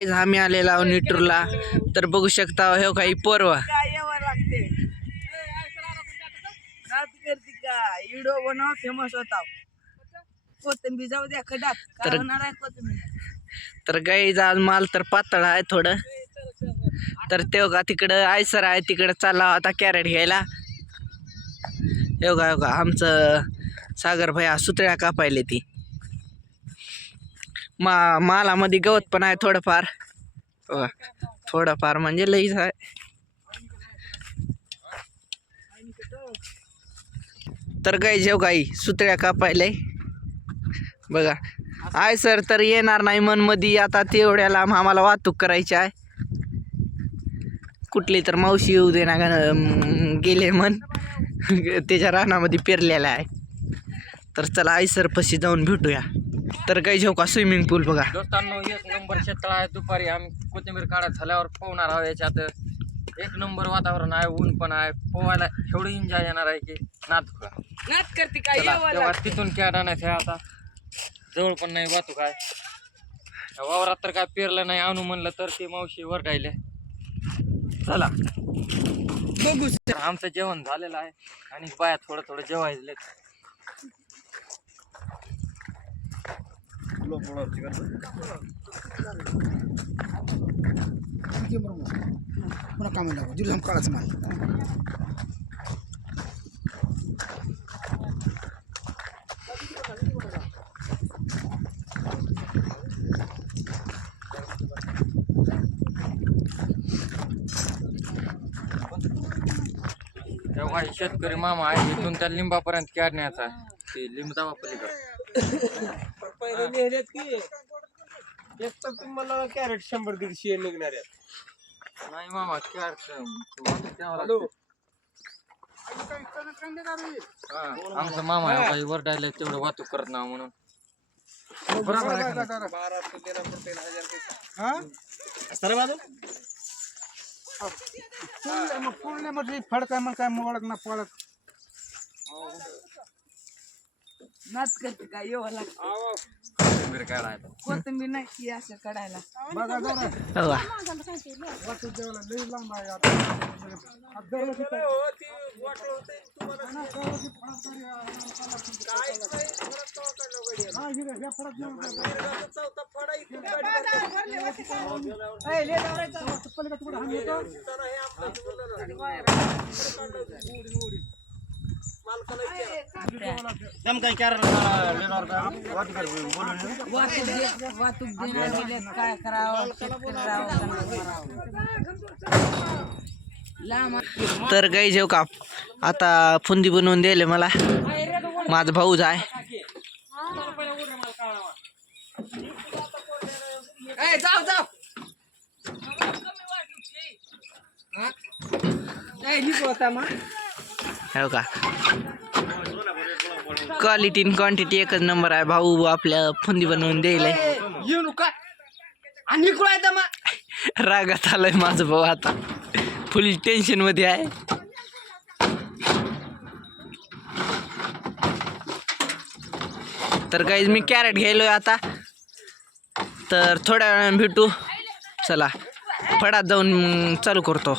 आम्ही आलेला आहोत निटूरला. तर बघू शकता हे काही परवा व्हिडिओ बनव फेमस होता. कोथिंबीर जाऊ द्या खड्यात तर गाईज आज माल तर पातळ आहे थोडं. तर ते का तिकडं आयसर आहे तिकडं चालला आता कॅरेट घ्यायला. योगा आमचं सागर भैया सुतळ्या कापायले ती मालामध्ये गवत पण आहे थोडंफार. थोडंफार म्हणजे लईच आहे. तर गाई जेव गाई सुतळ्या कापायले बघा. आय सर तर येणार नाही मन मध्ये आता तेवढ्याला आम्हाला वाहतूक करायची आहे. कुठली तर मावशी येऊ दे ना गेले मन त्याच्या रानामध्ये पेरलेला आहे. तर चला आय सर पशी जाऊन भेटूया. तर काही जेव का स्विमिंग पूल बघा दोस्तांनो, एक नंबर शेततळ आहे. दुपारी आम्ही कोथिंबीर काढत झाल्यावर पोहणार आहोत. याच्यात एक नंबर वातावरण आहे, ऊन पण आहे. पोहायला एवढं एन्जॉय येणार आहे की नाच करते काय तिथून कॅडा नाही आता जवळ पण नाही वाहतूक आहे. वावरात तर काय पेरलं नाही आणू म्हणलं तर ते मावशी वर राहिले. चला बघू. आमचं जेवण झालेलं आहे आणि बाया थोडं थोडं जेवायचं. पुन्हा काम लागू जिल्हा काळाचं माल तेव्हा शेतकरी मामा आहे इथून त्या लिंबापर्यंत काढण्याचा आहे. ते लिंब दावा पहिले लिहिलेत की एक तर तुम्हाला कॅरेट 100-150 निघणार आहेत. नाही मामा कॅरेट आमचा मामा आहे काही वर डायला तेवढं वाहतूक करत ना म्हणून. बरोबर आहे का? 12 तो देना पड़ता है 1000 पैसा. सर बाजू पूर्ण म्हणजे फडका मग काय मोडक ना पडक नाच करते काय येवाला कोथिंबीर काढायला कोथिंबीर नाही असं काढायला. बघा जरा हो वाटू जेवला लई लांब आहे आता. वाहतूक देणार काय करावं तर गाई जेव का आता फुंदी बनवून दिले मला माझा भाऊच आहे. जाऊ जाऊ हो का क्वालिटी आणि क्वांटिटी एकच नंबर आहे. भाऊ आपल्या फुंदी बनवून द्यायला येऊ नका आणि कुळायचं मग रागात आलाय माझा भाऊ आता फुल टेन्शन मध्ये आहे. तर गाईज मी कॅरेट घ्यायलोय आता. तर थोड्या वेळाने भेटू. चला फडात जाऊन चालू करतो.